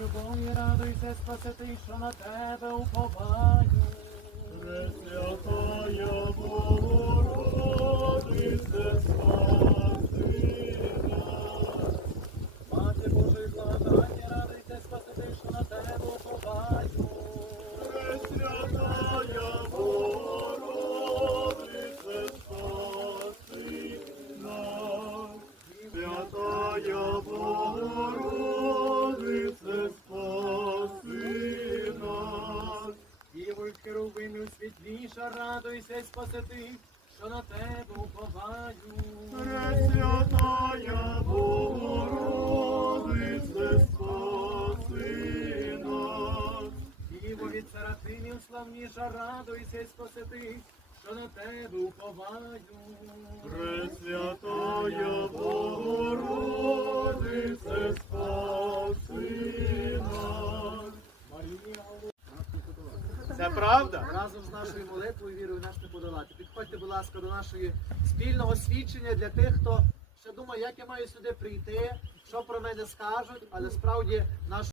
любові радуйся, спасити, що на тебе уповаю. Пресвятая Богородице, спаси нас. Мати Божої благодання, радуйся, спасити, що на тебе уповаю. Пресвятая Богородице, спаси нас. Святая Богородице, Діво світліша, радуйся, спасити, що на тебе уповаю. Пресвятая Богородице, спаси нас. Діво від серафимів славніша, радуйся, спасити, що на тебе уповаю. Пресвятая Це правда? разом з нашою молитвою вірою нас не подолати. Підходьте, будь ласка, до нашої спільного свідчення для тих, хто ще думає, як я маю сюди прийти, що про мене скажуть, але справді наш